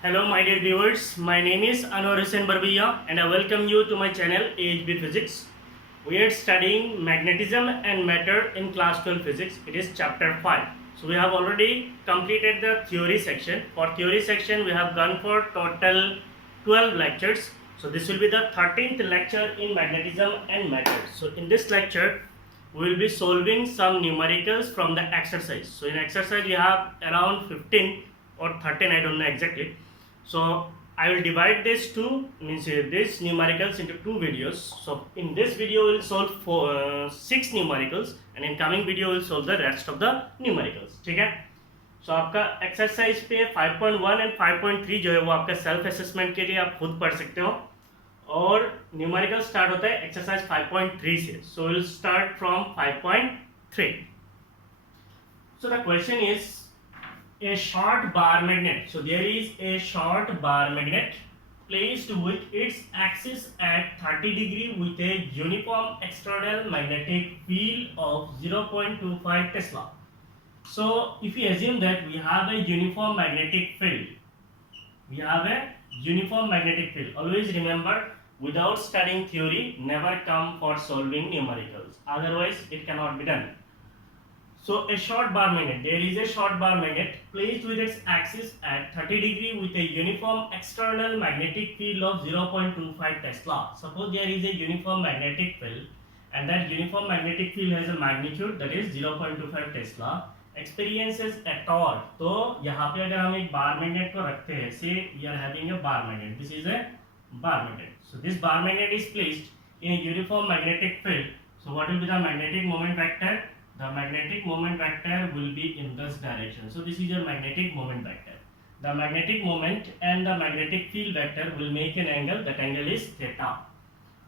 Hello, my dear viewers. My name is Anwar Hussain Barbiya, and I welcome you to my channel AHB Physics. We are studying magnetism and matter in class 12 physics. It is chapter 5. So we have already completed the theory section. For theory section, we have gone for total 12 lectures. So this will be the 13th lecture in magnetism and matter. So in this lecture, we will be solving some numericals from the exercise. So in exercise, we have around 15 or 13, I don't know exactly. So I will divide this numericals into two videos. So in this video we will solve 6 numericals, and in coming video we will solve the rest of the numericals. ठीक है. सो आपका एक्सरसाइज पे 5.1 एंड 5.3 जो है वो आपका self assessment के लिए आप खुद पढ़ सकते हो, और न्यूमेरिकल स्टार्ट होता है एक्सरसाइज 5.3 से. So will start from 5.3. So the question is a short bar magnet. So there is a short bar magnet placed with its axis at 30 degree with a uniform external magnetic field of 0.25 Tesla. So if we assume that we have a uniform magnetic field, always remember, without studying theory, never come for solving numericals, otherwise it cannot be done. So a short bar magnet, there is a short bar magnet placed with its axis at 30 degree with a uniform external magnetic field of 0.25 Tesla. Suppose there is a uniform magnetic field and that uniform magnetic field has a magnitude that is 0.25 Tesla. Experiences a torque. तो यहाँ पे अगर हम एक bar magnet को रखते हैं, say we are having a bar magnet. This is a bar magnet. So this bar magnet is placed in a uniform magnetic field. So what will be the magnetic moment vector? The magnetic moment vector will be in this direction. So this is your magnetic moment vector. The magnetic moment and the magnetic field vector will make an angle. That angle is theta.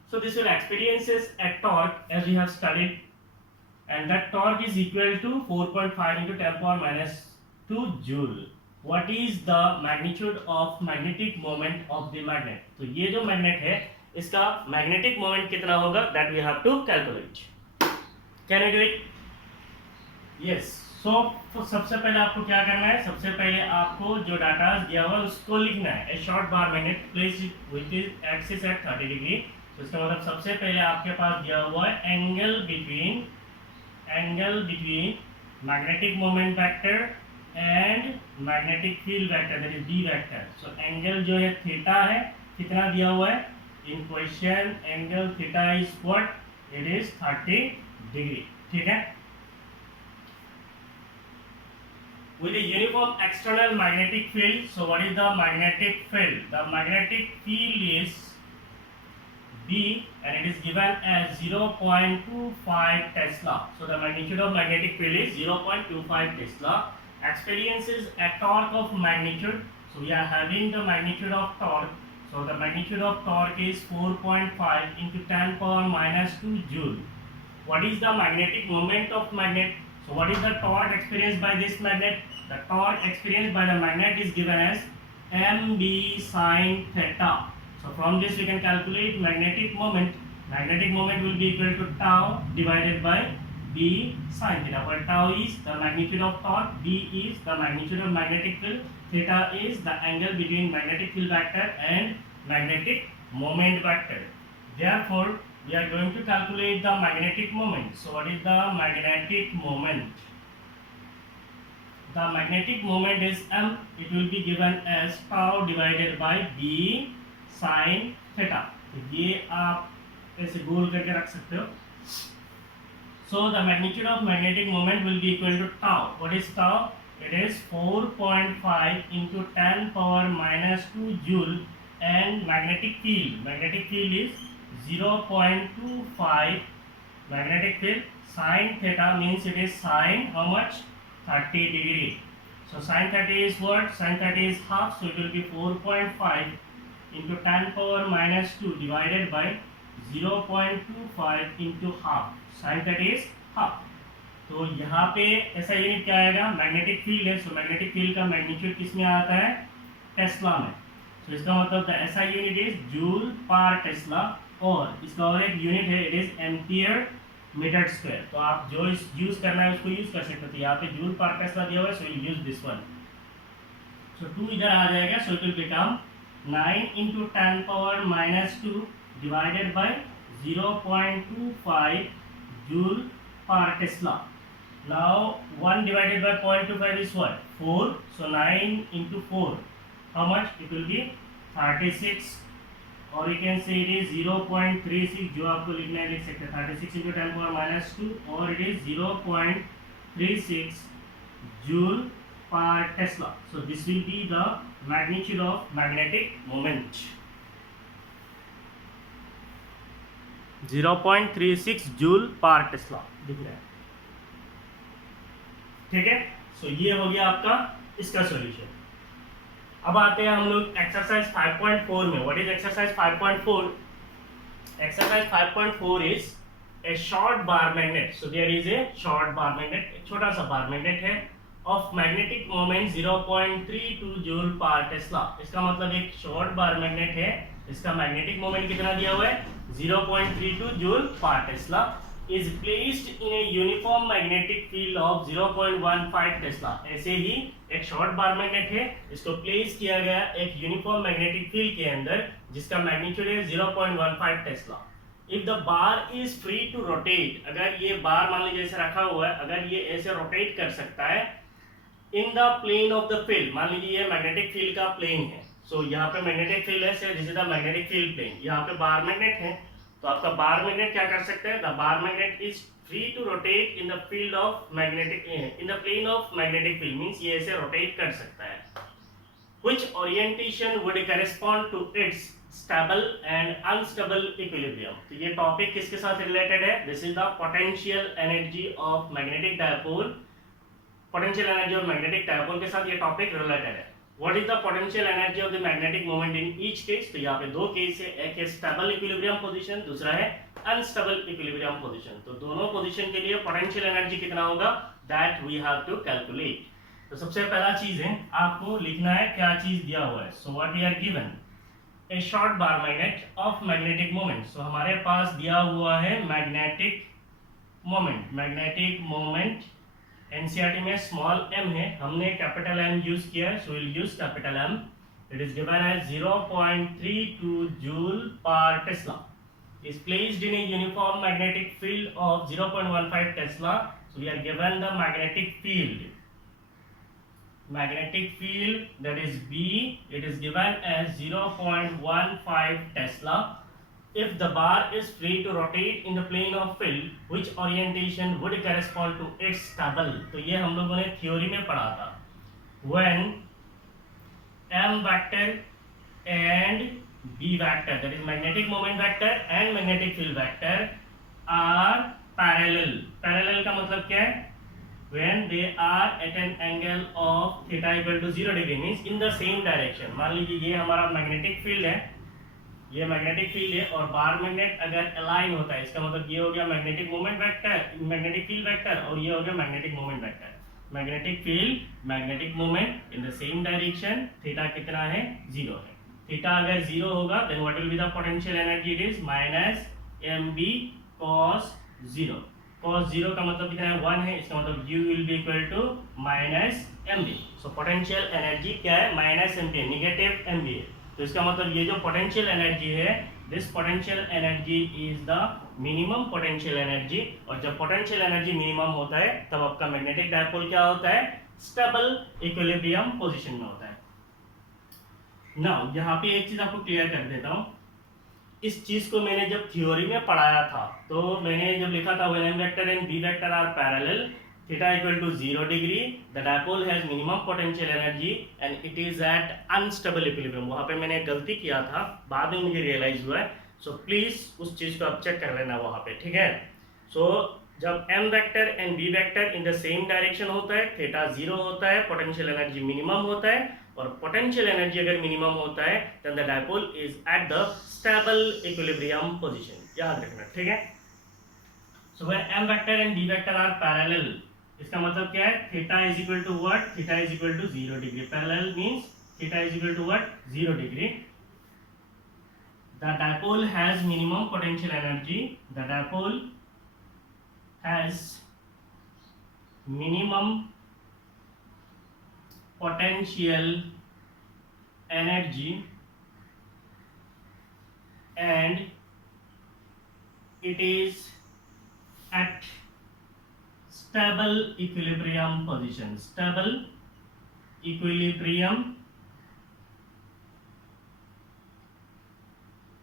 So this will experiences a torque as we have studied, and that torque is equal to 4.5 into 10 power minus 2 joule. What is the magnitude of magnetic moment of the magnet? तो ये जो magnet है इसका magnetic moment कितना होगा? That we have to calculate. Can you do it? Yes. So सबसे पहले आपको क्या करना है? सबसे पहले आपको जो डाटा दिया हुआ है उसको लिखना है. ए short bar magnet placed with axis at 30 डिग्री. तो इसका मतलब सबसे पहले आपके पास दिया हुआ है angle between magnetic moment vector and magnetic field vector, that is B vector. So angle जो है थीटा है, कितना दिया हुआ है in question? Angle theta is what? It is 30 degree. ठीक है. With a uniform external magnetic field. So what is the magnetic field? The magnetic field is B and it is given as 0.25 Tesla. So the magnitude of magnetic field is 0.25 Tesla. Experiences a torque of magnitude. So we are having the magnitude of torque. So the magnitude of torque is 4.5 into 10 power minus 2 joule. What is the magnetic moment of magnet? So what is the torque experienced by this magnet? The torque experienced by the magnet is given as mb sin theta. So from this we can calculate magnetic moment. Magnetic moment will be equal to tau divided by b sin theta, where tau is the magnitude of torque, b is the magnitude of magnetic field, theta is the angle between magnetic field vector and magnetic moment vector. Therefore we are going to calculate the magnetic moment. So what is the magnetic moment? The magnetic moment is m. It will be given as tau divided by b sin theta. तो ये आप ऐसे गोल करके रख सकते हो. So the magnitude of magnetic moment will be equal to tau. What is tau? It is 4.5 into 10 power minus 2 joule, and magnetic field is 0.25 magnetic field. Sin theta means it is sin how much? 30 degree. So sin 30 is what? Sin 30 is half. So it will be 4.5 into 10 power minus 2 divided by 0.25 into half. Sin 30 is half. तो यहाँ पे ऐसा यूनिट क्या आएगा? Magnetic field है. सो magnetic field का मैग्नीट्यूड किस में आता है? टेस्ला में. तो इसका मतलब द ऐसा unit is joule per tesla, और इसका और एक यूनिट है, it is ampere metre square. तो आप जो यूज करना है उसको यूज कर सकते हो. यहाँ पे जूल पर टेस्ला दिया हुआ है, so you use this one. So 2 इधर आ जाएगा, so it will become 9 into 10 power minus 2 divided by 0.25 joule per Tesla. Now 1 divided by 0.25 is what? 4. So 9 into 4. How much? It will be 36, or you can say it is 0.36. जो आपको लिखना है लिख सकते हैं 36 into 10 power minus 2, or it is 0.36 joule per Tesla. So this will be the magnitude of magnetic moment. 0.36 joule per Tesla दिख रहा है, ठीक है। सो ये हो गया आपका इसका सॉल्यूशन। अब आते हैं हम लोग एक्सरसाइज 5.4 में। What is exercise 5.4? Exercise 5.4 is a short bar magnet. So there is a short bar magnet, एक छोटा सा बार मैग्नेट है, of magnetic moment 0.32 joule per tesla. इसका मतलब एक शॉर्ट बार मैग्नेट है, इसका मैग्नेटिक मोमेंट कितना दिया हुआ है? 0.32 joule per Tesla is placed in A uniform magnetic field of 0.15 टेस्ला। ऐसे ही एक शॉर्ट बार मैग्नेट है, इसको प्लेस किया गया एक यूनिफॉर्म मैग्नेटिक फील्ड के अंदर जिसका मैग्नीट्यूड है 0.15 tesla. If the bar is free to rotate, अगर ये बार मान लीजिए ऐसे रखा हुआ है, अगर ये ऐसे रोटेट कर सकता है in the plane of the field, मान लीजिए ये मैग्नेटिक फील्ड का प्लेन है, सो यहाँ पे मैग्नेटिक फील्ड है, this is the magnetic field plane, यहाँ पे बार मैग्नेट है, तो आपका बार मैग्नेट क्या कर सकते हैं? The bar magnet is free to rotate in the field of magnetic, in the plane of magnetic field, means ये ऐसे रोटेट कर सकता है। Which orientation would correspond to its stable and unstable equilibrium. तो ये टॉपिक किसके साथ related है? This is the potential energy of magnetic dipole. Potential energy of magnetic dipole के साथ ये टॉपिक रिलेटेड है। What is the potential energy of the magnetic moment in each case? तो यहाँ पे दो केस है, एक है स्टेबल इक्विलिब्रियम पोजीशन, दूसरा है अनस्टेबल इक्विलिब्रियम पोजीशन। तो दोनों पोजीशन के लिए पोटेंशियल एनर्जी कितना होगा, that we have to calculate. तो सबसे पहला चीज है आपको लिखना है क्या चीज दिया हुआ है। So what we are given a short bar magnet of magnetic moment. So हमारे पास दिया हुआ है magnetic moment, magnetic moment NCERT में स्मॉल m है, हमने कैपिटल M यूज किया है, so will use capital M। It is given as 0.32 joule per tesla is placed in a uniform magnetic field of 0.15 Tesla. So we are given the magnetic field. Magnetic field, that is B, it is given as 0.15 Tesla. If the bar is free to rotate in the plane of field, which orientation would correspond to its stable? तो ये हम लोगों ने थ्योरी में पढ़ा था। When m vector and b vector, that is magnetic moment vector and magnetic field vector, are parallel. Parallel का मतलब क्या है? When they are at an angle of theta equal to 0 degree, means in the same direction. मान लीजिए ये हमारा magnetic field है, ये मैग्नेटिक फील्ड है, और बार मैग्नेट अगर अलाइन होता है, इसका मतलब ये हो गया magnetic moment vector, magnetic field vector, और ये हो गया magnetic moment vector. Magnetic field, magnetic moment in the same direction, theta कितना है? 0 है। थीटा अगर 0 होगा then what will be the potential energy? It is minus mb cos 0। cos 0 का मतलब कितना है? 1 है, इसका मतलब u will be equal to minus mb। So potential energy क्या है? माइनस mb, नेगेटिव mb है। तो इसका मतलब ये जो पोटेंशियल एनर्जी है, this potential energy is the minimum potential energy, और जब पोटेंशियल एनर्जी मिनिमम होता है तब आपका मैग्नेटिक डायपोल क्या होता है? स्टेबल इक्विलिब्रियम पोजीशन में होता है। नाउ यहाँ पे एक चीज आपको क्लियर कर देता हूँ, इस चीज को मैंने जब थ्योरी में पढ़ाया था तो मैंने जब लिखा था when m vector and b vector are parallel, theta equal to 0 degree, the dipole has minimum potential energy and it is at unstable equilibrium। वहाँ पे मैंने गलती किया था, बाद में मुझे रियलाइज हुआ है, सो प्लीज उस चीज को आप चेक कर लेना वहाँ पे, ठीक है। सो जब m vector and b vector in the same direction होता है, थीटा 0 होता है, पोटेंशियल एनर्जी मिनिमम होता है, और पोटेंशियल एनर्जी अगर मिनिमम होता है then the dipole is at the stable equilibrium position, याद रखना, ठीक है। So when m vector and b vector are parallel, इसका मतलब क्या है? Theta is equal to what? Theta is equal to 0 degree. Parallel means theta is equal to what? 0 degree. The dipole has minimum potential energy, the dipole has minimum potential energy and it is at stable equilibrium position. Stable equilibrium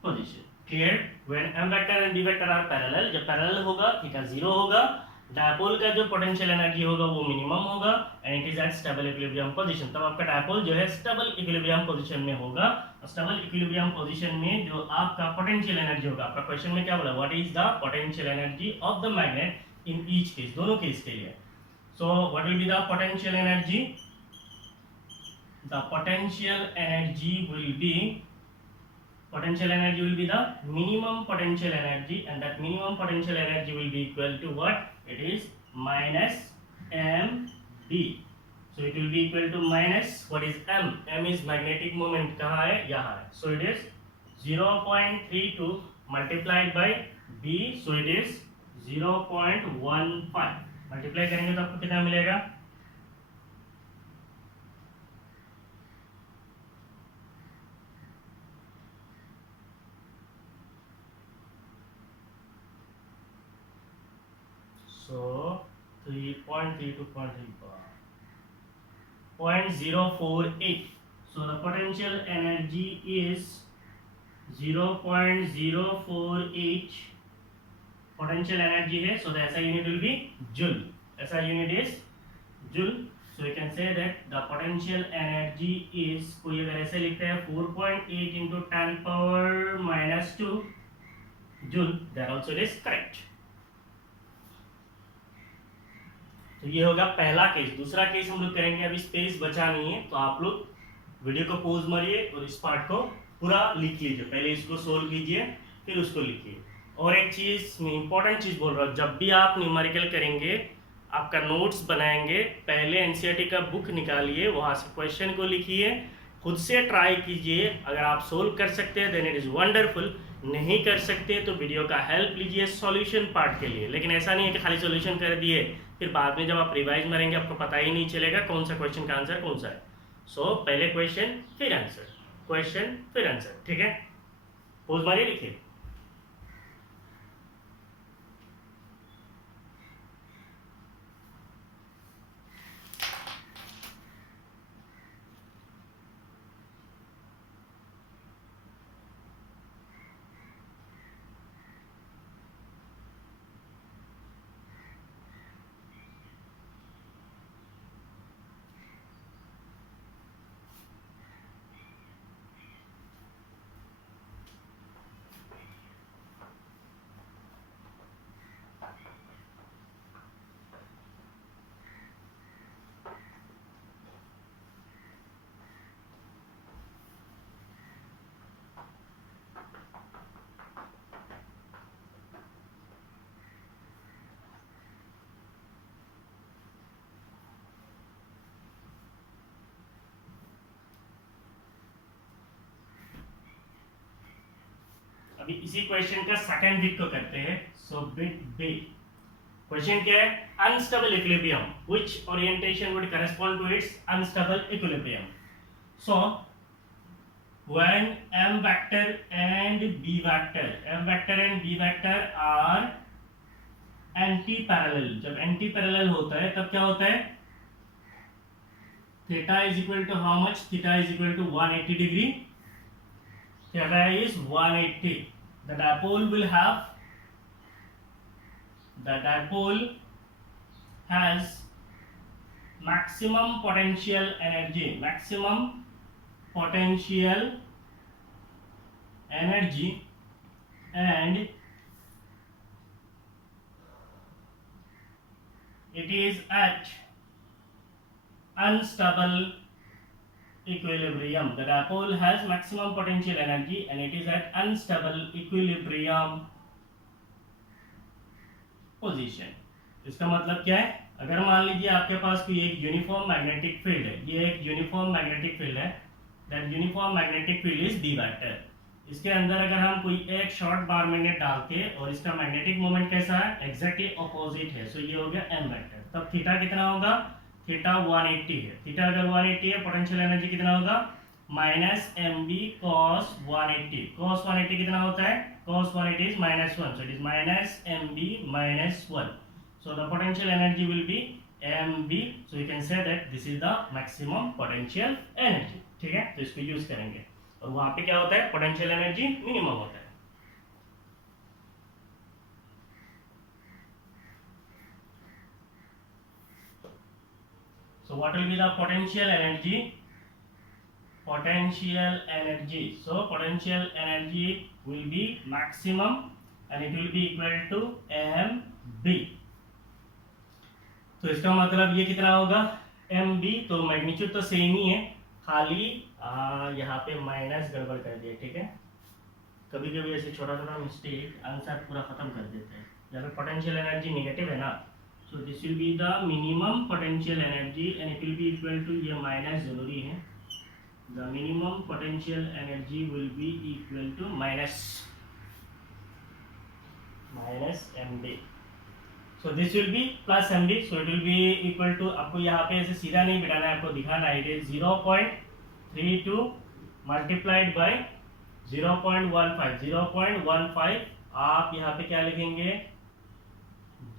position. Clear? When m vector and b vector are parallel, जब parallel होगा थीटा 0 होगा, डायपोल का जो potential energy होगा वो minimum होगा and it is at stable equilibrium position. तब आपका डायपोल जो है स्टेबल इक्विलिब्रियम पोजीशन में होगा. स्टेबल इक्विलिब्रियम पोजीशन में जो आपका पोटेंशियल एनर्जी होगा, आपका क्वेश्चन में क्या बोला, what is the potential energy of the magnet in each case, दोनों केस के लिए. सो what will be the potential energy? The potential energy will B the minimum potential energy and that minimum potential energy will be equal to what? It is minus mb. So it will be equal to minus, what is m? M is magnetic moment, कहाँ है? यहाँ है. So it is 0.32 multiplied by b, so it is 0.15. मल्टीप्लाई करेंगे तो आपको कितना मिलेगा? So 3.3 to 0.048. So the potential energy is 0.048 potential energy है. So the SI unit will be joule. SI unit is joule. So you can say that the potential energy is, कोई अगर ऐसे लिखते हैं 4.8 into 10 power minus 2 joule, that also it is correct. तो ये होगा पहला केस. दूसरा केस हम लोग करेंगे. अभी स्पेस बचा नहीं है तो आप लोग वीडियो को पॉज मारिए और इस पार्ट को पूरा लिख लीजिए. पहले इसको सोल्व कीजिए फिर उसको लिखिए. और एक चीज मैं इंपॉर्टेंट चीज बोल रहा हूँ, जब भी आप न्यूमेरिकल करेंगे, आपका नोट्स बनाएंगे, पहले एनसीईआरटी का बुक निकालिए, वहाँ से क्वेश्चन को लिखिए, खुद से ट्राई कीजिए. अगर आप सोल्व कर सकते हैं देन इट इज़ वंडरफुल. नहीं कर सकते तो वीडियो का हेल्प लीजिए सॉल्यूशन पार्ट के लिए. लेकिन ऐसा नहीं है कि खाली सॉल्यूशन कर दिए फिर बाद में जब आप रिवाइज मारेंगे आपको पता ही नहीं चलेगा कौन सा क्वेश्चन का आंसर कौन सा है. सो पहले क्वेश्चन फिर आंसर, क्वेश्चन फिर आंसर. ठीक है, पोज मारिए, लिखिए. अभी इसी क्वेश्चन का सेकंड बिट को करते हैं. सो बिट बी क्वेश्चन क्या है? Unstable equilibrium, which orientation would correspond to its unstable equilibrium. So when m vector and b vector are anti parallel, जब एंटी पैरेलल होता है तब क्या होता है? Theta is equal to how much? Theta is equal to 180 degree. Theta is 180. The dipole has maximum potential energy. Maximum potential energy and it is at unstable equilibrium. The dipole has maximum potential energy and it is at unstable equilibrium position. इसका मतलब क्या है? अगर मान लीजिए आपके पास कोई एक यूनिफॉर्म मैग्नेटिक फील्ड है, ये एक यूनिफॉर्म मैग्नेटिक फील्ड है, that uniform magnetic field is B vector. इसके अंदर अगर हम कोई एक शॉर्ट बार मैग्नेट डालते हैं और इसका मैग्नेटिक मोमेंट कैसा है? एग्जैक्टली ऑपोजिट है. सो ये हो गया एम वेक्टर. तब थीटा कितना होगा? थीटा 180 है. थीटा अगर 180 है, पोटेंशियल एनर्जी कितना होगा? Minus M B cos 180. Cos 180 कितना होता है? Cos 180 is -1, so it is minus mb -1. So the potential energy will be mb, so you can say that this is the maximum potential energy. ठीक है, तो इसको यूज करेंगे. और वहां पे क्या होता है? पोटेंशियल एनर्जी मिनिमम होता है. So what will be the potential energy? Potential energy. So potential energy will be maximum and it will be equal to mb. तो इसका मतलब ये कितना होगा? mb. तो मैग्नीट्यूड तो सेम ही है, खाली यहाँ पे माइनस गड़बड़ कर दिया. ठीक है, कभी कभी ऐसे छोटा छोटा मिस्टेक आंसर पूरा खत्म कर देते हैं. यहाँ पे पोटेंशियल एनर्जी नेगेटिव है ना, so this will be the minimum potential energy and it will be equal to, ये माइनस जरूरी है, the minimum potential energy will be equal to minus mb. So this will be plus mb, so it will be equal to, आपको यहाँ पे ऐसे सीधा नहीं बिठाना है, आपको दिखाना है. It is 0.32 multiplied by 0.15. 0.15 आप यहाँ पे क्या लिखेंगे?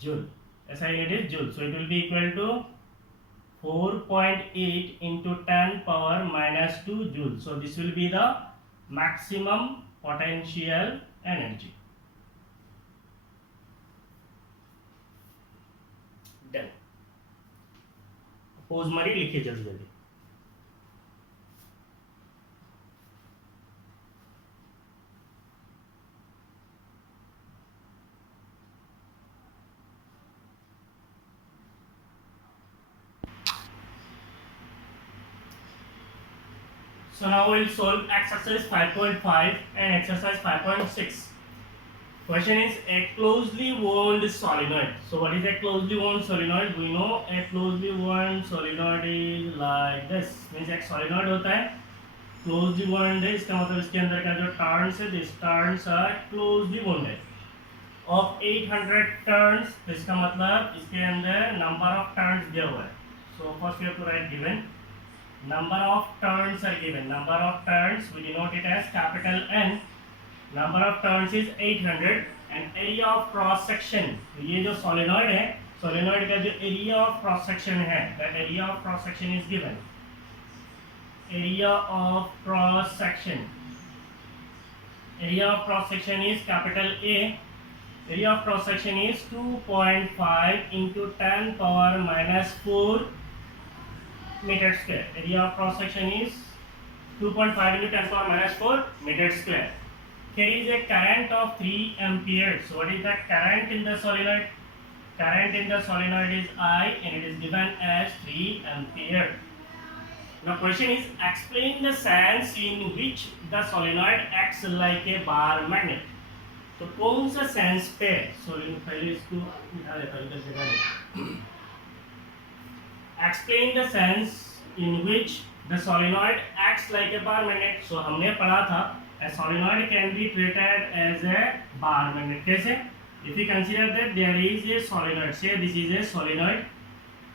जूल. ऐसा it is joule. So it will be equal to 4.8 into 10 power minus 2 joule. So this will be the maximum potential energy. Done. Pose मारी, लिखिए जल्दी जल्दी. So now we will solve exercise 5.5 and exercise 5.6. Question is a closely wound solenoid. So what is a closely wound solenoid? We know a closely wound solenoid is like this. Means एक solenoid होता है, closely wound है, इसका मतलब इसके अंदर का जो turns है, these turns are closely wounded. Of 800 turns, इसका मतलब इसके अंदर number of turns दिया हुआ है. So first we have to write given. Number of turns are given. Number of turns we denote it as capital N. Number of turns is 800 and area of cross section. तो ये जो solenoid है, solenoid का जो area of cross section है, that area of cross section is given. Area of cross section. Area of cross section is capital A. Area of cross section is 2.5 into 10 power minus 4 meter square. Area of cross section is 2.5 into 10 power minus 4 meter square. There is a current of 3 amperes. So what is the current in the solenoid? Current in the solenoid is I and it is given as 3 ampere. Now question is, explain the sense in which the solenoid acts like a bar magnet. तो कौन सा सेंस पे solenoid, पहले इसको निकाल लेता हूँ इधर जगह. Explain the sense in which the solenoid acts like a bar magnet. So हमने पढ़ा था a solenoid can be treated as a bar magnet. कैसे? If you consider that there is a solenoid, say this is a solenoid.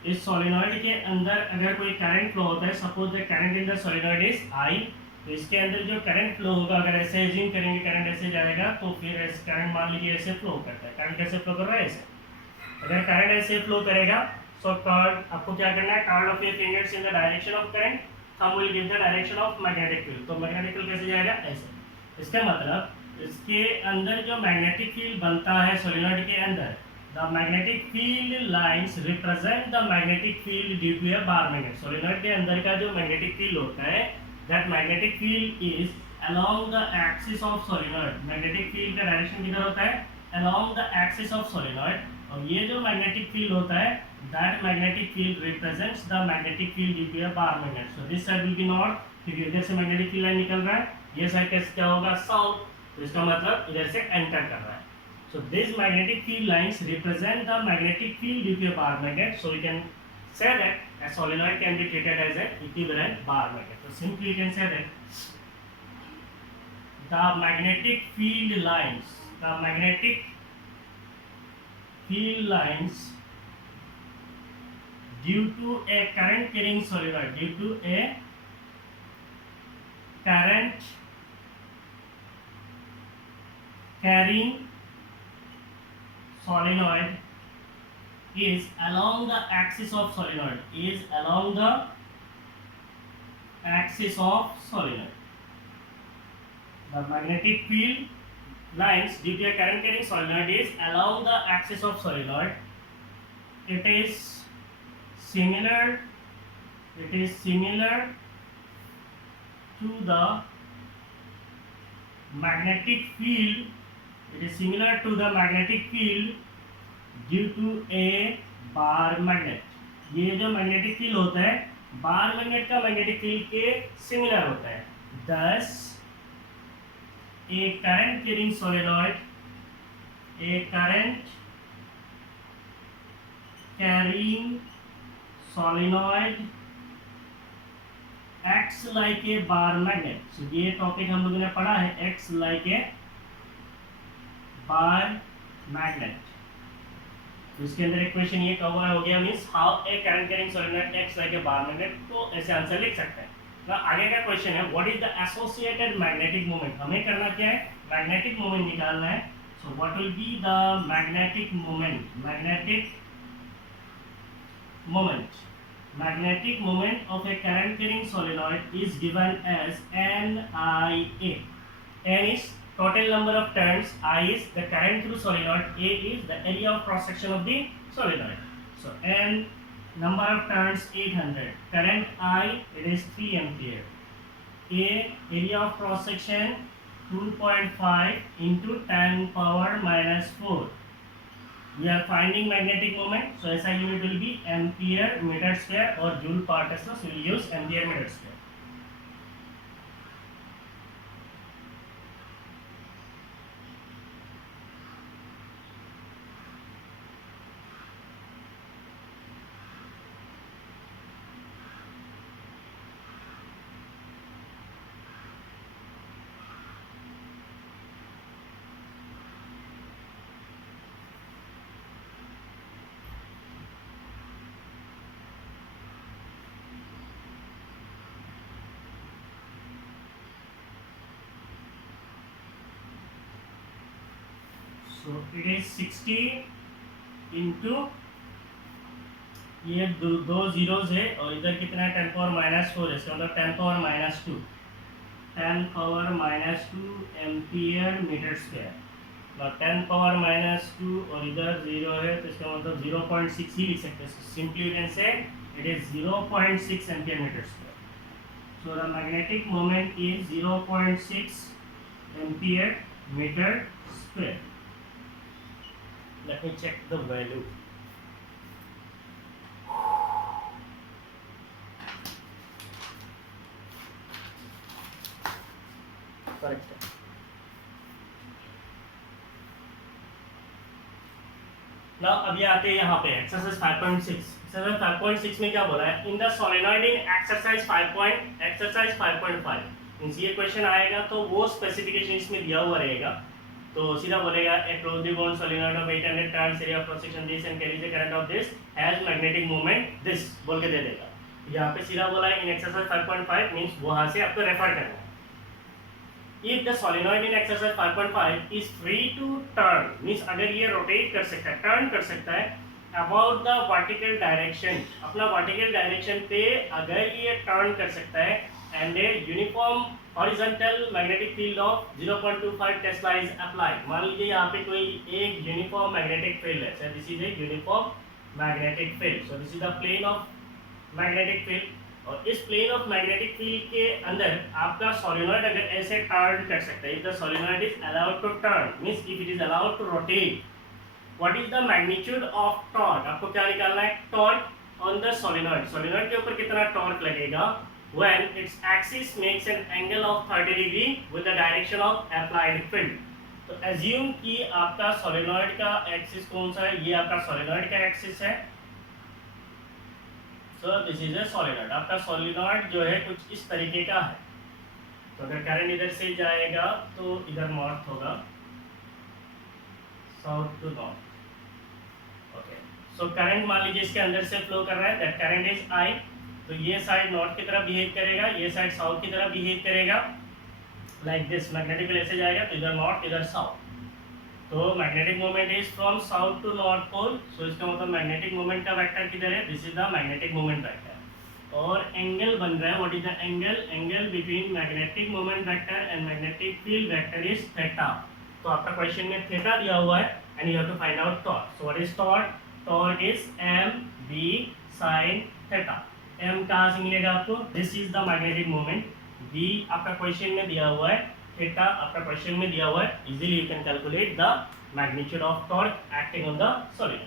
इस solenoid के अंदर अगर कोई current flow होता है, suppose the current in the solenoid is I, तो इसके अंदर जो करंट फ्लो होगा, अगर ऐसे एज्यूम करेंगे करंट ऐसे जाएगा, तो फिर ऐसे करंट मान लीजिए ऐसे फ्लो करता है. करंट कैसे फ्लो कर रहा है? ऐसे. अगर करंट ऐसे फ्लो करेगा, सो कार्ड आपको क्या करना है? Card of your fingers in the direction of current, thumb will give the direction of magnetic field. तो मैग्नेटिक फील्ड कैसे जाएगा? ऐसे. इसका मतलब इसके अंदर जो मैग्नेटिक फील्ड बनता है सोलिनॉइड के अंदर, the magnetic field lines represent the magnetic field due to a bar magnet. Solenoid के अंदर का जो मैग्नेटिक फील्ड होता है, that magnetic field is along the axis of solenoid. magnetic field का डायरेक्शन किधर होता है? along the axis of solenoid. और ये जो magnetic field होता है, that magnetic field represents the magnetic field due to a bar magnet. so this side will be north, क्योंकि इधर से magnetic field line निकल रहा है. ये साइड कैसे क्या होगा? south. तो इसका मतलब इधर से enter कर रहा है. so these magnetic field lines represent the magnetic field due to a bar magnet. so we can say that a solenoid can be treated as an equivalent bar magnet. So simply you can say that the magnetic field lines due to a current carrying solenoid, due to a current carrying solenoid is along the axis of solenoid, the magnetic field lines due to a current carrying solenoid is along the axis of solenoid. It is similar to the magnetic field. It is similar to the magnetic field due to a bar magnet. ये जो magnetic field होता है bar magnet का magnetic field के सिमिलर होता है. Thus a current carrying solenoid acts like a bar magnet. So ये टॉपिक हम लोगों ने पढ़ा है, acts like a bar magnet. तो इसके अंदर एक क्वेश्चन ये कवर हो गया, means how a current carrying solenoid acts like a bar magnet. तो ऐसे आंसर लिख सकते हैं. तो आगे का क्वेश्चन है what is the associated magnetic moment. हमें करना क्या है, मैग्नेटिक मोमेंट निकालना है. So what will be the magnetic moment of a current carrying solenoid is given as NIA. N is total number of turns, I is the current through solenoid, A is the area of cross section of the solenoid. So N number of turns 800, current I it is 3 ampere, A area of cross section 2.5 into 10 power minus 4. We are finding magnetic moment, so SI unit will be ampere meter square or joule per Tesla, so we will use ampere meter square. So it is 60 into ये दो जीरोज है और इधर कितना है 10 power minus 4 है, इसका मतलब 10 power minus 2 ampere metre square. और 10 पावर माइनस 2 और इधर 0 है तो इसका मतलब 0.6 ही लिख सकते हैं. Simply you can say it is 0.6 ampere metre square. So the magnetic moment is 0.6 ampere metre square. Let me check the value. Correct. Now अभी आते हैं यहाँ पे एक्सरसाइज 5.6. एक्सरसाइज 5.6 में क्या बोला है, in the solenoid in exercise 5.5 मींस ये क्वेश्चन आएगा तो वो स्पेसिफिकेशन इसमें दिया हुआ रहेगा. तो सीधा बोलेगा a closely bound solenoid of 800 turns area of cross section this and carries the current of this has magnetic moment this बोल के दे देगा. यहाँ पे सीधा बोला है इन एक्सरसाइज 5.5 मींस वहां से आपको रेफर करना है. If the solenoid in exercise 5.5 is free to turn means अगर ये रोटेट कर सकता है, टर्न कर सकता है अबाउट द वर्टिकल डायरेक्शन, अपना वर्टिकल डायरेक्शन पे अगर ये टर्न कर सकता है and a uniform horizontal magnetic field of 0.25 Tesla is applied. मान लीजिए यहाँ पे कोई एक यूनिफॉर्म मैग्नेटिक फील्ड है. So this is a uniform magnetic field. So this is the plane of magnetic field. और इस प्लेन ऑफ मैग्नेटिक फील्ड के अंदर आपका सोलेनॉइड अगर ऐसे टर्न कर सकता है, if the solenoid is allowed to turn means if it is allowed to rotate, what is the magnitude of torque? आपको क्या निकालना है, torque on the solenoid. Solenoid के ऊपर कितना टॉर्क लगेगा when its axis makes an angle of 30 degree with the direction of applied field. तो assume कि आपका सोलेनॉइड का एक्सिस कौन सा है, ये आपका सोलेनॉइड का एक्सिस है. So this is a solenoid. आपका सोलेनॉइड जो है कुछ इस तरीके का है. तो अगर करंट इधर से जाएगा तो इधर नॉर्थ होगा, south to north. Okay, so current मान लीजिए इसके अंदर से फ्लो कर रहा है, दैट करंट इज I. तो ये साइड नॉर्थ की तरफ बिहेव करेगा, ये साइड साउथ की तरफ बिहेव करेगा, लाइक दिस। मैग्नेटिक फील्ड ऐसे जाएगा, तो इधर नॉर्थ इधर साउथ। तो magnetic moment is from south to north pole, so इसका मतलब मैग्नेटिक मोमेंट का वेक्टर किधर है, this is the magnetic moment vector. और एंगल बन रहा है, what is the angle, angle between magnetic moment vector and magnetic field vector is theta. तो आपका क्वेश्चन में थीटा दिया हुआ है and you have to find out torque. So what is torque, torque is M B sine theta. M कहाँ से मिलेगा आपको, this is the magnetic moment, B आपका क्वेश्चन में दिया हुआ है, थीटा आपका क्वेश्चन में दिया हुआ है, easily you can calculate the magnitude of torque acting on the solid.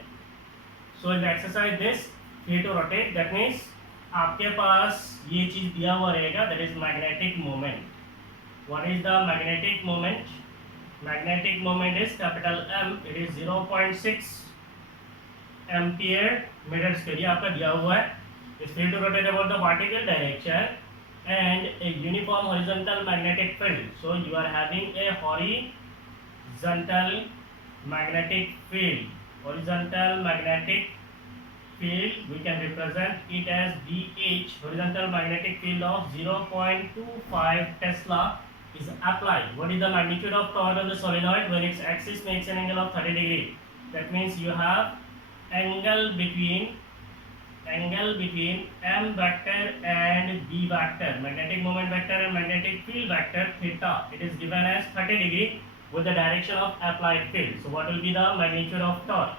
So in the exercise this free to rotate, that means आपके पास ये चीज दिया हुआ रहेगा, that is magnetic moment. What is the magnetic moment, magnetic moment is capital M, it is 0.6 ampere metre square, ये आपका दिया हुआ है। It's free to rotate about the particle direction and a uniform horizontal magnetic field, so you are having a horizontal magnetic field, horizontal magnetic field, we can represent it as BH, horizontal magnetic field of 0.25 Tesla is applied. What is the magnitude of torque on the solenoid when its axis makes an angle of 30 degree? That means you have angle between m vector and b vector, magnetic moment vector and magnetic field vector theta. It is given as 30 degree with the direction of applied field. So what will be the magnitude of torque?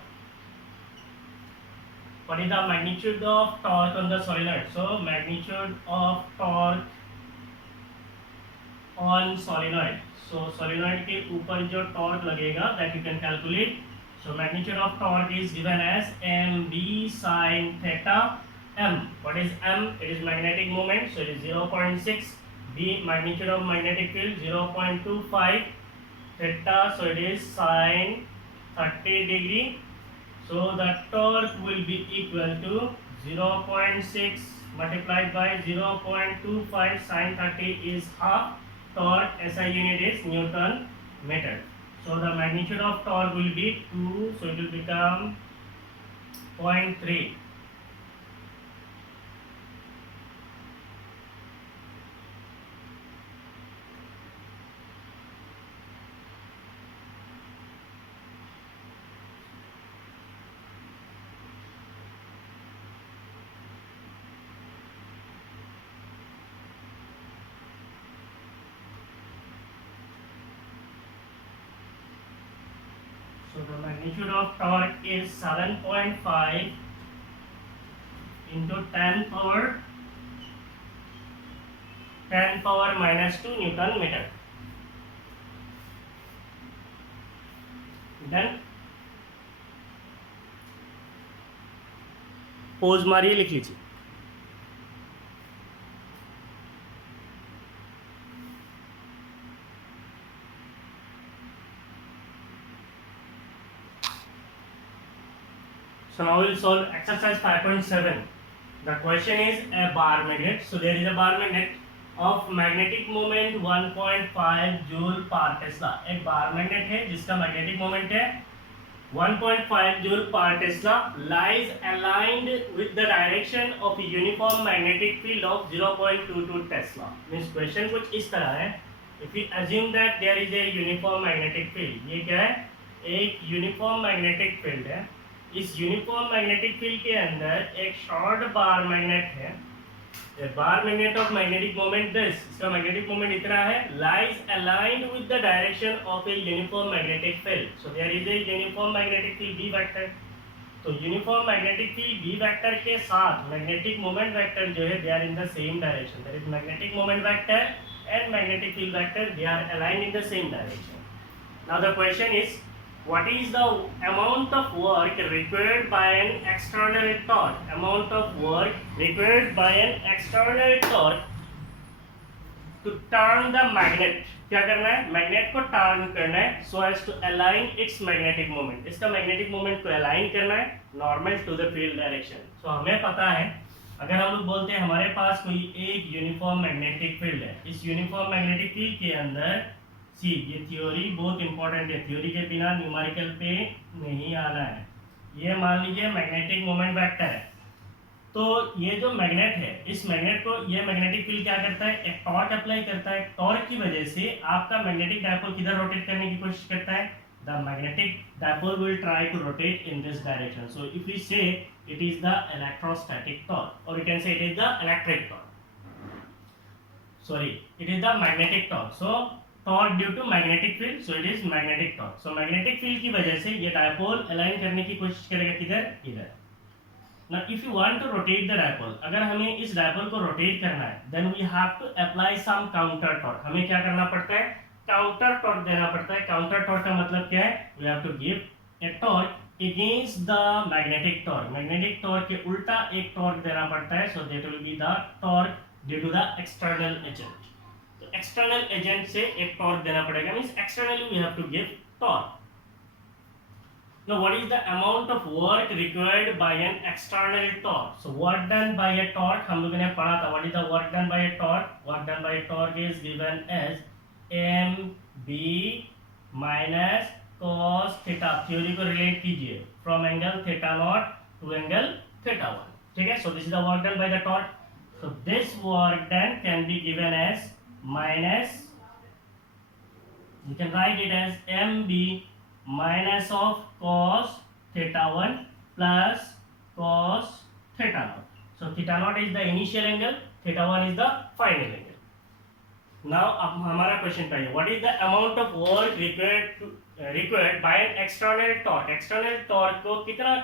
What is the magnitude of torque on the solenoid? So magnitude of torque on solenoid, so solenoid के ऊपर जो torque लगेगा that you can calculate. So magnitude of torque is given as mb sin theta. M, what is m, it is magnetic moment, so it is 0.6. B, magnitude of magnetic field 0.25 theta, so it is sin 30 degree. So the torque will be equal to 0.6 multiplied by 0.25 sin 30 is half. Torque SI unit is Newton meter. So the magnitude of torque will be 2, so it will become 0.3. So the magnitude of torque is 7.5 into 10 power minus 2 Newton meter. Then pose मारिए, लिख लीजिए। So now we will solve exercise 5.7. The question is a bar magnet. So there is a bar magnet of magnetic moment 1.5 joule per Tesla. एक बार magnet है जिसका magnetic moment है 1.5 joule per Tesla, lies aligned with the direction of a uniform magnetic field of 0.22 Tesla. Means question कुछ इस तरह है, if we assume that there is a uniform magnetic field, ये क्या है, एक यूनिफॉर्म मैग्नेटिक फील्ड है। इस यूनिफॉर्म मैग्नेटिक फील्ड के अंदर एक शॉर्ट बार मैग्नेट है, bar magnet of magnetic moment this, इसका मैग्नेटिक मोमेंट इतना है, lies aligned with the direction of a uniform magnetic field. So there is a uniform magnetic field B vector. तो uniform magnetic field B vector के साथ magnetic moment vector जो है they are in the same direction, that is magnetic moment vector and magnetic field vector they are aligned in the same direction. Now the question is what is the amount of work required by an external torque, amount of work required by an external torque to turn the magnet। क्या करना है, मैग्नेट को टर्न करना है so as to align its magnetic moment, इसका magnetic moment को align करना है normal to the field direction. So हमें पता है, अगर हम लोग बोलते हैं हमारे पास कोई एक यूनिफॉर्म मैग्नेटिक फील्ड है, इस यूनिफॉर्म मैग्नेटिक फील्ड के अंदर सी, ये थ्योरी बहुत इंपॉर्टेंट है, थ्योरी के बिना न्यूमेरिकल पे नहीं आना है। ये मान लीजिए मैग्नेटिक मोमेंट वेक्टर है, तो ये जो मैग्नेट है, इस मैग्नेट को, ये मैग्नेटिक फील्ड क्या करता है, एक टॉर्क अप्लाई करता है। टॉर्क की वजह से आपका मैग्नेटिक डायपोल किधर रोटेट करने की कोशिश करता है, the magnetic dipole will try to rotate in this direction. So if we say it is the electrostatic torque, और you can say it is the electric torque, sorry it is the magnetic torque. So torque due to magnetic field, so it is magnetic torque. So magnetic field की वजह से ये dipole align करने की कोशिश करेगा किधर, इधर। Now if you want to rotate the dipole, अगर हमें इस डायपोल को रोटेट करना है, then we have to apply some counter torque। हमें क्या करना पड़ता है, काउंटर टॉर्क देना पड़ता है। काउंटर टॉर्क का मतलब क्या है, we have to give a torque against the magnetic torque। Magnetic torque के उल्टा एक टॉर्क देना पड़ता है, so that will be the torque due to the external agent। तो external agent से एक टॉर्क देना पड़ेगा, means externally we have to give torque। Now what is the amount of work required by an external torque? So work done by a torque हम लोगों ने पढ़ा था। What is the work done by a torque? Work done by a torque is given as mb minus cos theta। Theory को रिलेट कीजिए from angle theta naught to angle theta 1। ठीक है, so this is the work done by the torque। So this work done can be given as minus, you can write it as mb minus of cos theta 1 plus cos theta naught। So theta naught is the initial angle, theta 1 is the final angle। Now अब हमारा क्वेश्चन पे है, what is the amount of work required by an external torque। external torque को कितना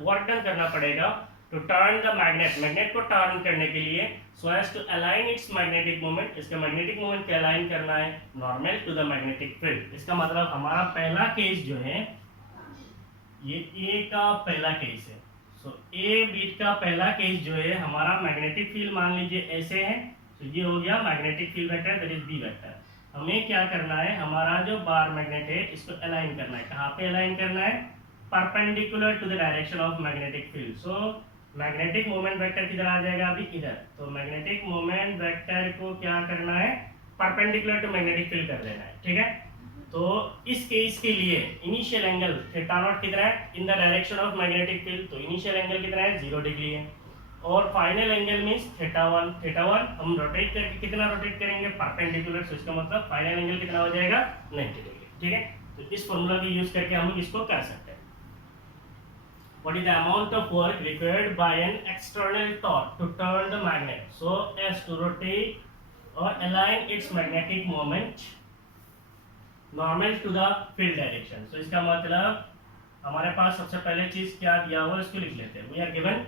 work done करना पड़ेगा to turn the magnet, magnet को टर्न करने के लिए, so as to align its magnetic moment। इसका मैग्नेटिक मोमेंट को अलाइन करना है normal to the magnetic field. इसका मतलब हमारा पहला केस जो है, ये ए का पहला केस है। सो ए बीट का पहला केस जो है, हमारा मैग्नेटिक फील्ड मान लीजिए ऐसे है, तो ये हो गया magnetic field vector, that is B vector. हमें क्या करना है, हमारा जो बार मैग्नेट है इसको अलाइन करना है। कहाँ पे अलाइन करना है, perpendicular to the direction of magnetic field. So magnetic moment vector किधर आ जाएगा, अभी इधर। तो मैग्नेटिक मोमेंट वेक्टर को क्या करना है, परपेंडिकुलर टू मैग्नेटिक फील्ड कर देना है। ठीक है, तो इस केस के लिए इनिशियल एंगल थीटा नॉट कितना है, in the direction of magnetic field, तो इनिशियल एंगल कितना है, 0 डिग्री है। और फाइनल एंगल मींस थीटा 1। थीटा 1 हम रोटेट करके कितना रोटेट करेंगे, परपेंडिकुलर। सो इसका मतलब फाइनल एंगल कितना हो जाएगा, 90 डिग्री। ठीक है, तो इस फॉर्मूला को यूज करके हम लोग इसको कर सकते हैं। What is the amount of work required by an external torque to turn the magnet so as to rotate or align its magnetic moment normal to the field direction। So इसका मतलब हमारे पास सबसे पहले चीज क्या दिया हुआ है, इसको लिख लेते हैं। We are given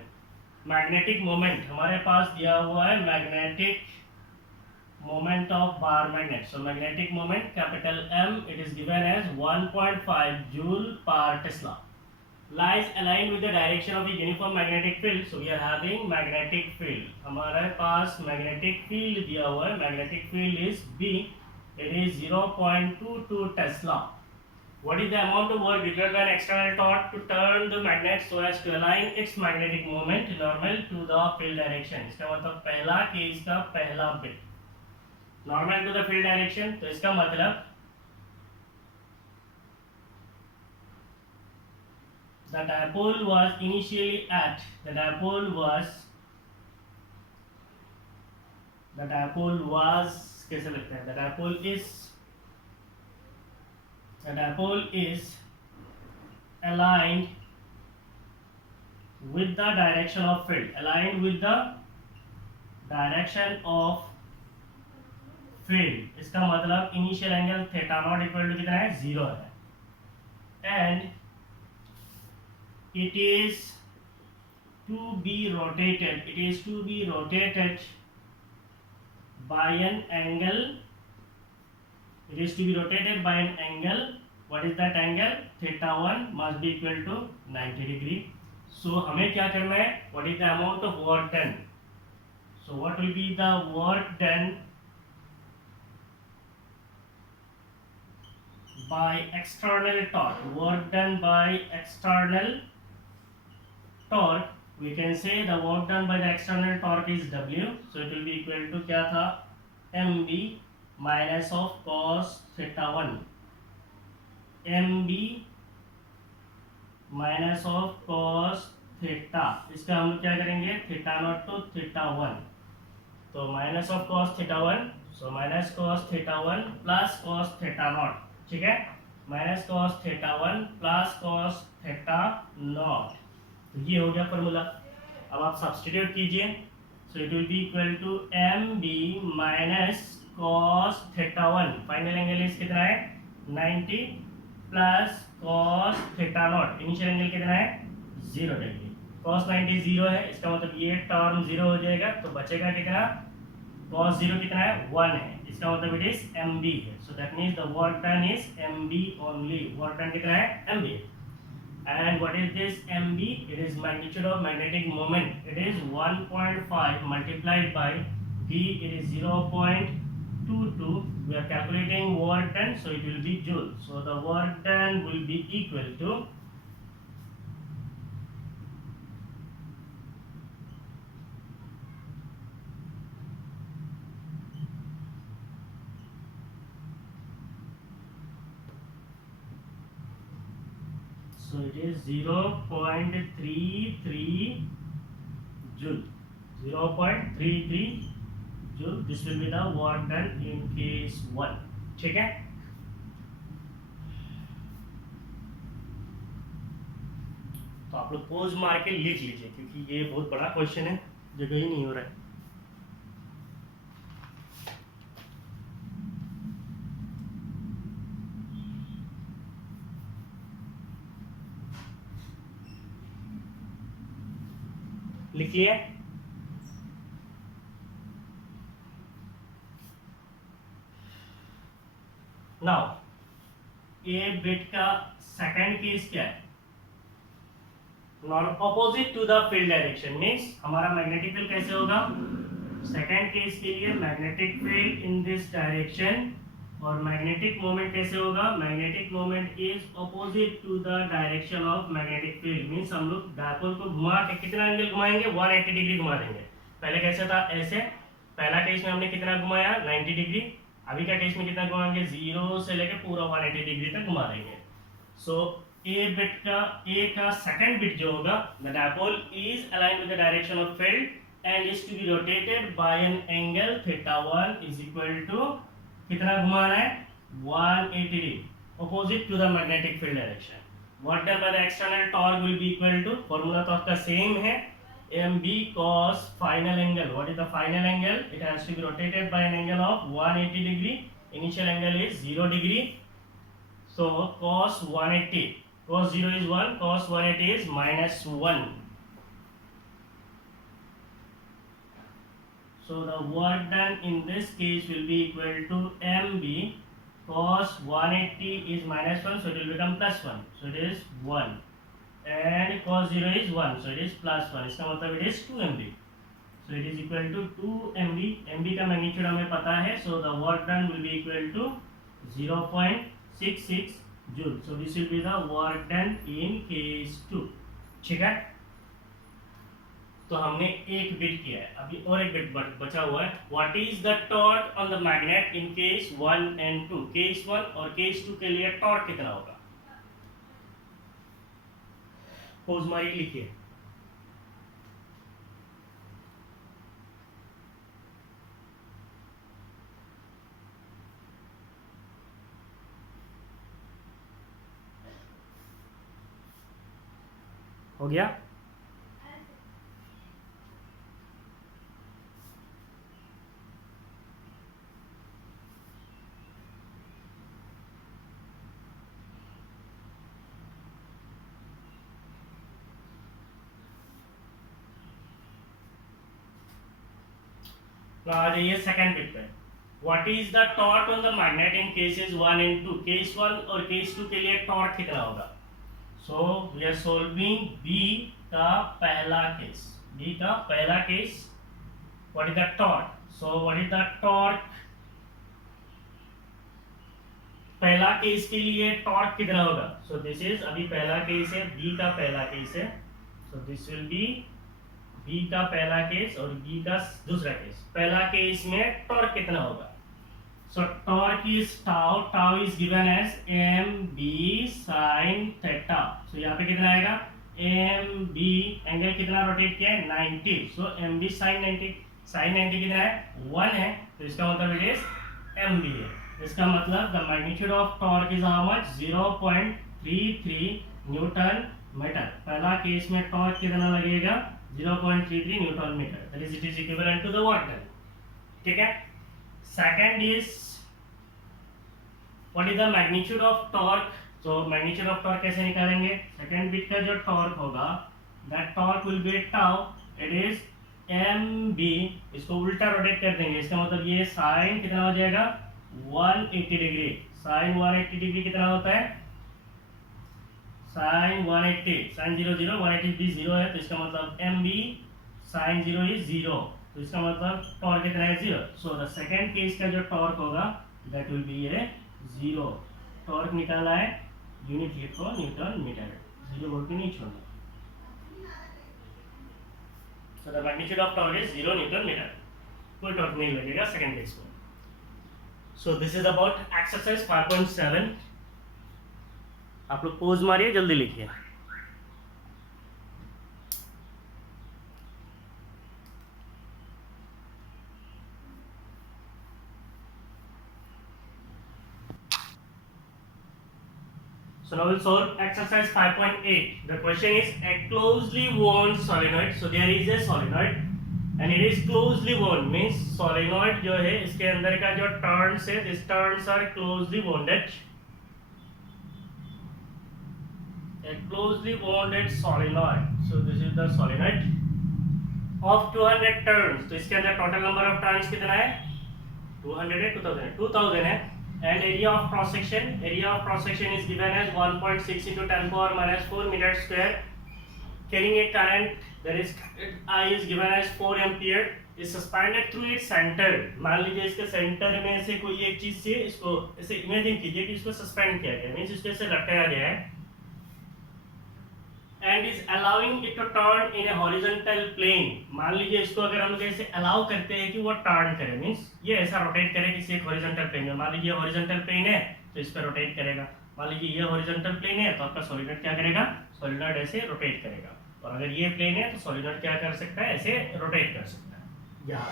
magnetic moment, हमारे पास दिया हुआ है magnetic moment of bar magnet। So magnetic moment capital M, it is given as 1.5 joule per Tesla, lies aligned with the direction of the uniform magnetic field। So we are having magnetic field, हमारे पास magnetic field दिया हुआ है। magnetic field is B, it is 0.22 Tesla। What is the amount of work required by an external torque to turn the magnet so as to align its magnetic moment normal to the field direction। इसका मतलब पहला केस का पहला bit normal to the field direction, तो इसका मतलब the dipole was initially at, the dipole was कैसे लिखते हैं, the dipole is aligned with the direction of field, aligned with the direction of field। इसका मतलब initial angle theta naught equal to कितना है, 0 है। And it is to be rotated, by an angle, what is that angle, theta 1 must be equal to 90 degree। so हमें क्या करना है, what is the amount of work done, so what will be the work done by external torque, torque, we can say the work done by the external torque is W, so it will be equal to क्या था, mb minus of cos theta 1, mb minus of cos theta, इसका हम लोग क्या करेंगे, theta naught to theta 1, तो minus of cos theta 1, so minus cos theta 1 plus cos theta naught, ठीक है, minus cos theta 1 plus cos theta naught, तो ये हो गया फॉर्मूला। अब आप सब्स्टिट्यूट कीजिए, so it will be equal to M B minus cos theta 1, final angle is कितना है 90, plus cos theta naught, initial angle कितना है 0 डिग्री, cos 90 0 है, इसका मतलब ये टर्म 0 हो जाएगा, तो बचेगा कितना, cos 0 कितना है 1 है, इसका मतलब इट इज mb है, so that means the work done is mb only, work done कितना है mb, and what is this mb, it is magnitude of magnetic moment, it is 1.5 multiplied by v, it is 0.22, we are calculating work done, so it will be joule, so the work done will be equal to so it is 0.33 joule, 0.33 joule, this will be the work done in case 1, ठीक है। तो आप लोग पोज मार के लिख लीजिए, क्योंकि ये बहुत बड़ा क्वेश्चन है, जगह ही नहीं हो रहा है। लिख लिया, नाउ ए बिट का सेकंड केस क्या है, non opposite to the field direction, means हमारा मैग्नेटिक फील्ड कैसे होगा, सेकंड केस के लिए magnetic field in this direction, और मैग्नेटिक मोमेंट कैसे होगा, magnetic moment is opposite to the direction of magnetic field, means हम लोग डायपोल को घुमा के कितना एंगल घुमाएंगे, 180 डिग्री घुमा देंगे। पहले कैसे था, ऐसे, पहला केस में हमने कितना घुमाया 90 डिग्री, अभी का केस में कितना घुमाएंगे, 0 से लेके पूरा 180 डिग्री तक घुमा देंगे। सो ए का सेकंड बिट जो होगा, the dipole is aligned with the direction of field and is to be rotated by an angle theta 1 is equal to कितना घुमाना है 180 degree opposite to the magnetic field direction. What done by the external torque will be equal to, formula तो आपका सेम है, mb cos final angle, what is the final angle, it has to be rotated by an angle of 180 degree, initial angle is 0 degree, so cos 180, cos 0 is 1, cos 180 is minus 1, so the work done in this case will be equal to mb cos 180 is minus 1, so it will become plus 1, so it is 1, and cos 0 is 1, so it is plus 1, इसका मतलब it is 2 mb, so it is equal to 2 mb, mb का मैग्नीट्यूड हमें पता है, so the work done will be equal to 0.66 joule, so this will be the work done in case 2, ठीक है। तो हमने एक बिट किया है, अभी और एक बिट बचा हुआ है, what is the torque on the magnet in case 1 and 2, case 1 और केस 2 के लिए टॉर्क कितना होगा, पोज मारी लिखिए, हो गया। आ जाइए सेकंड बिट पे, what is the torque on the magnet in cases 1 and 2, case 1 और केस 2 के लिए टॉर्क कितना होगा, so we are solving B का पहला केस, बी का पहला case, what is the torque, so what is the torque, पहला केस के लिए टॉर्क कितना होगा, सो दिस इज अभी पहला केस है, बी का पहला केस है, so this will be B का पहला केस और बी का दूसरा केस, पहला केस में टॉर्क कितना होगा, so torque is tau, tau is given as M B sine theta, so यहाँ पे कितना आएगा एम बी एंगल कितना रोटेट किया है 90, so M B sine 90, sine 90 कितना है 1 है, तो इसका मतलब इट इज एम बी है। इसका मतलब the magnitude of torque is how much 0.33 newton metre. पहला केस में टॉर्क कितना लगेगा 0.33 newton metre, that is it is equivalent to the work done. ठीक है। Second is what is the magnitude of torque. तो मैग्नीट्यूड ऑफ टॉर्क कैसे निकालेंगे, second bit का जो टॉर्क होगा that torque will be tau, it is M B, इसको उल्टा रोटेट कर देंगे, इसका मतलब ये साइन कितना हो जाएगा 180 डिग्री, साइन 180 डिग्री कितना होता है साइन 180, साइन 0 0 180 भी 0 है, तो इसका मतलब एम बी साइन 0 इज 0, तो इसका मतलब टॉर्क कितना है 0। सो द सेकंड केस का जो टॉर्क होगा दैट विल बी ए 0। टॉर्क निकाला है, यूनिट लिखो न्यूटन मीटर, 0 बोल के नहीं छोड़ना। So the magnitude of torque is 0 newton metre, कोई टॉर्क नहीं लगेगा सेकंड केस में। So this is about exercise 5.7। आप लोग पोज मारिए, जल्दी लिखिए। So now we'll solve exercise 5.8. The question is a closely wound solenoid. So there is a solenoid and it is closely wound, means solenoid जो है इसके अंदर का जो turns है, these turns are closely wounded. A closely wounded solenoid. So this is the solenoid of 200 turns. तो इसके अंदर total number of turns कितना है 200 है 2000 है। And area of cross section is given as 1.6 into 10 power minus 4 meter square, carrying a current that is I is given as 4 ampere, is suspended through its center। मान लीजिए इसके सेंटर में से कोई एक चीज से इसको ऐसे इमेजिन कीजिए कि इसको सस्पेंड किया गया, मींस इसको ऐसे लटकाया गया है, and is allowing it to turn in a horizontal plane। मान लीजिए इसको अगर हम लोग ऐसे अलाउ करते हैं कि वो टर्न करे, मींस ये ऐसा रोटेट करे किसी एक हॉरिजॉन्टल प्लेन में। मान लीजिए हॉरिजॉन्टल प्लेन है तो इस पर रोटेट करेगा, मान लीजिए ये हॉरिजॉन्टल प्लेन है तो आपका सोलिनॉइड क्या करेगा, सोलिनॉइड ऐसे रोटेट करेगा, और अगर ये प्लेन है तो सोलिनॉइड क्या कर सकता है, ऐसे रोटेट कर सकता है। यहाँ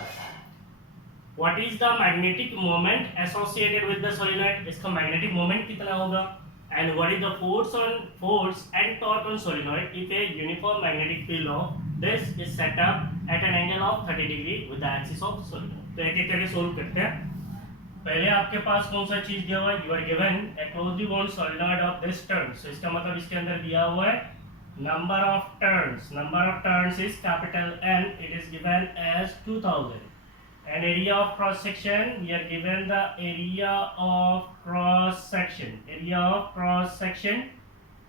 what is the magnetic moment associated with the solenoid, इसका मैग्नेटिक मोमेंट कितना होगा, and what is the force and torque on solenoid if a uniform magnetic field of this is set up at an angle of 30 degree with the axis of solenoid। तो एक एक करके सोल्व करते हैं। पहले आपके पास कौन सा चीज दिया हुआ है, you are given a closely wound solenoid of this turns। so इसका मतलब इसके अंदर दिया हुआ है number of turns is capital N, it is given as 2000, and area of cross section we are given the area of cross section,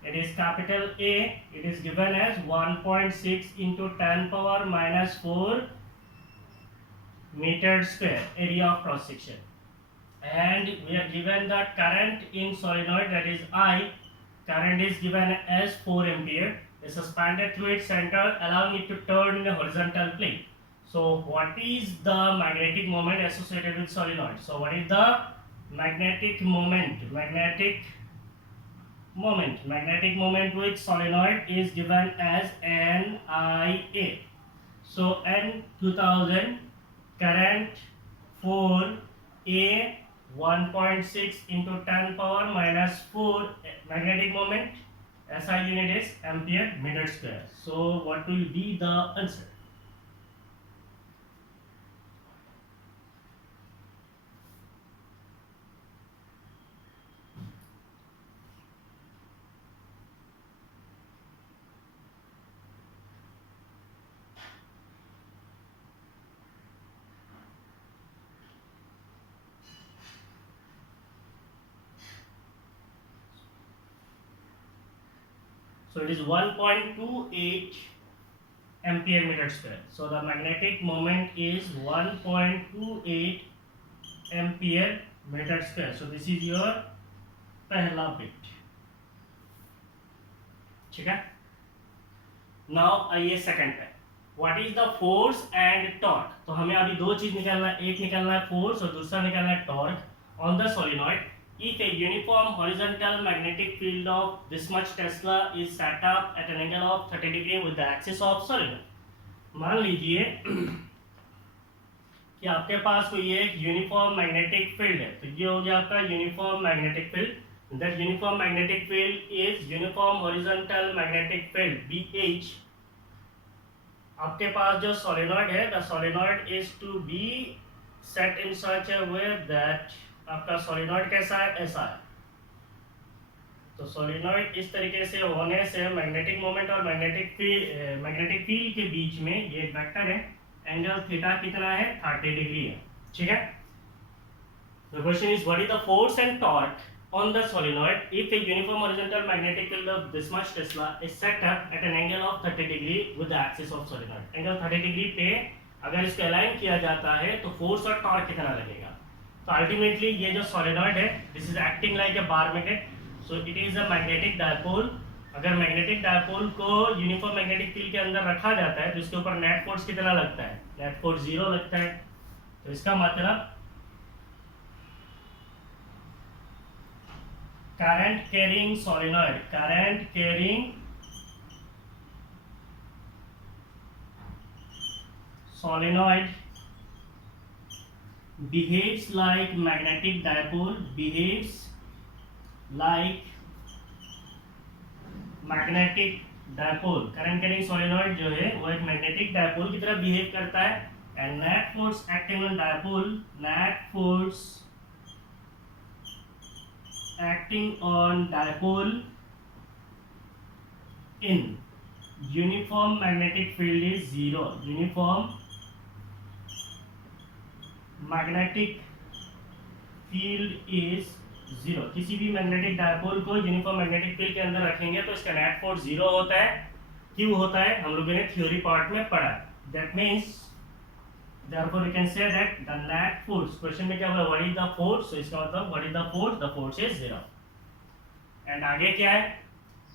it is capital A, it is given as 1.6 into 10 power minus 4 meter square, area of cross section, and we are given the current in solenoid, that is I, current is given as 4 ampere, is suspended through its center allowing it to turn in a horizontal plane। So what is the magnetic moment associated with solenoid? So what is the magnetic moment? Magnetic moment with solenoid is given as NIA. So N 2000, current 4, A 1.6 into 10 power minus 4, magnetic moment, SI unit is ampere meter square. So what will be the answer? So it is 1.28 ampere meter square. So the magnetic moment is 1.28 ampere meter square. So this is your पहला bit। ठीक है। Now आइए सेकंड पे, what is the force and torque। तो हमें अभी दो चीज निकालना है, एक निकालना है फोर्स और दूसरा निकालना है torque on the solenoid if a uniform horizontal magnetic field of this much Tesla is set up at an angle of 30 degree with the axis of solenoid. मान लीजिए कि आपके पास कोई एक यूनिफॉर्म मैग्नेटिक फील्ड है, तो ये हो गया आपका uniform magnetic field. That uniform magnetic field is uniform horizontal magnetic field BH। आपके पास जो सोलेनॉइड है, the solenoid is to be set in such a way that आपका सोलेनॉइड कैसा है, ऐसा है। तो सोलेनॉइड इस तरीके से होने से मैग्नेटिक मोमेंट और मैग्नेटिक फील्ड के बीच में ये एक वेक्टर है, एंगल थीटा कितना है, 30 डिग्री है। ठीक है। The question is what is the force and torque on the solenoid if a uniform horizontal magnetic field of this much Tesla is set up at an angle of 30 degree with the axis of solenoid। Angle 30 डिग्री पे अगर इसको अलाइन किया जाता है तो फोर्स और टॉर्क कितना लगेगा। तो अल्टीमेटली ये जो सोलेनॉइड है, this is acting like a bar magnet, so it is a magnetic dipole. अगर मैग्नेटिक डायपोल को यूनिफॉर्म मैग्नेटिक फील्ड के अंदर रखा जाता है तो इसके ऊपर नेट फोर्स कितना लगता है, नेट फोर्स 0 लगता है। तो इसका मतलब current carrying solenoid behaves like magnetic dipole, current carrying solenoid जो है वो एक मैग्नेटिक डायपोल की तरह बिहेव करता है। And net force acting on dipole, acting on dipole in uniform magnetic field is 0। uniform magnetic field is 0। किसी भी मैग्नेटिक डायपोल को यूनिफॉर्म मैग्नेटिक फील्ड के अंदर रखेंगे तो इसका नेट फोर्स 0 होता है। क्यों होता है, हम लोगों ने थ्योरी पार्ट में पढ़ा। That means therefore you can say that the net force, question में क्या बोला, what is the force, so इसका मतलब what is the force is 0। and आगे क्या है,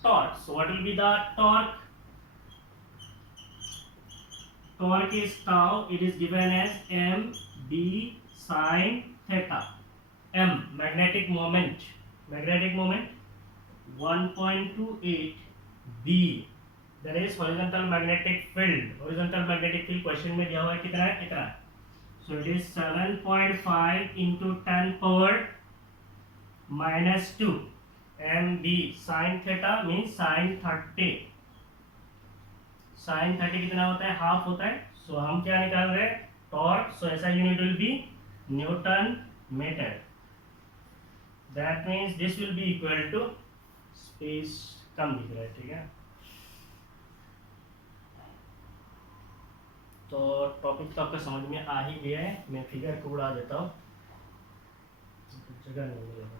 torque, so what will be the torque is tau, it is given as mb sin theta। m magnetic moment 1.28, b that is horizontal magnetic field question में दिया हुआ है कितना है, इतना। so it is 7.5 into 10 power minus 2 mb sin theta means sin 30 कितना होता है, हाफ होता है। so हम क्या निकाल रहे हैं, टॉर्क। so ऐसा unit will be newton metre. That means this will be equal to, space कम दिख रहा है, ठीक है। तो टॉपिक तो आपका समझ में आ ही गया है, मैं फिगर को उड़ा देता हूँ, जगह नहीं मिलेगा।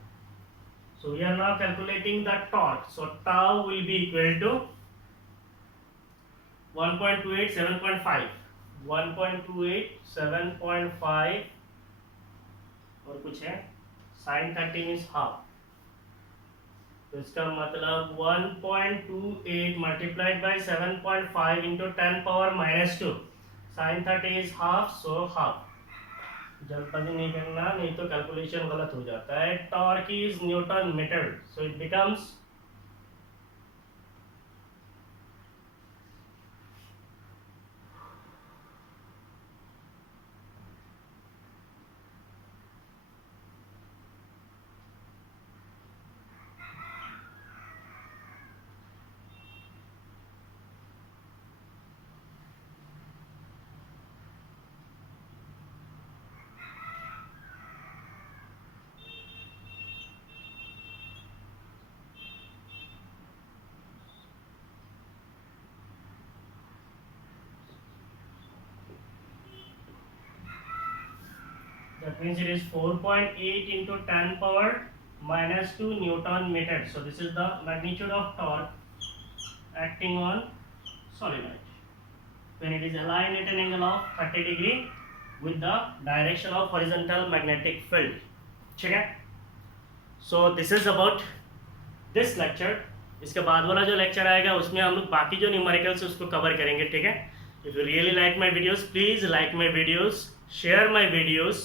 So we are now calculating the torque. So tau will be equal to 1.28 7.5 और कुछ है, sin 30 मीन्स हाफ। तो इसका मतलब 1.28 मल्टीप्लाइड बाई 7.5 इंटू 10 पावर माइनस 2, sin 30 is half, so half। जल्दबाजी नहीं करना, नहीं तो कैलकुलेशन गलत हो जाता है। Torque is newton metre, so it becomes that means it is 4.8 into 10 power minus 2 Newton meter। So this is the magnitude of torque acting on solenoid when it is aligned at an angle of 30 degree with the direction of horizontal magnetic field। ठीक है। So this is about this lecture। इसके बाद वाला जो लेक्चर आएगा उसमें हम लोग बाकी जो न्यूमेरिकल्स है उसको कवर करेंगे, ठीक है। If you really like my videos, please like my videos, share my videos,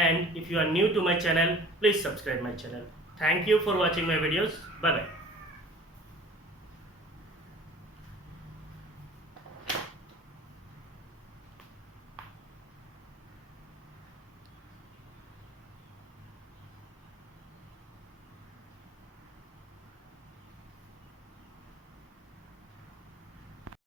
and if you are new to my channel, please subscribe my channel। Thank you for watching my videos. Bye bye.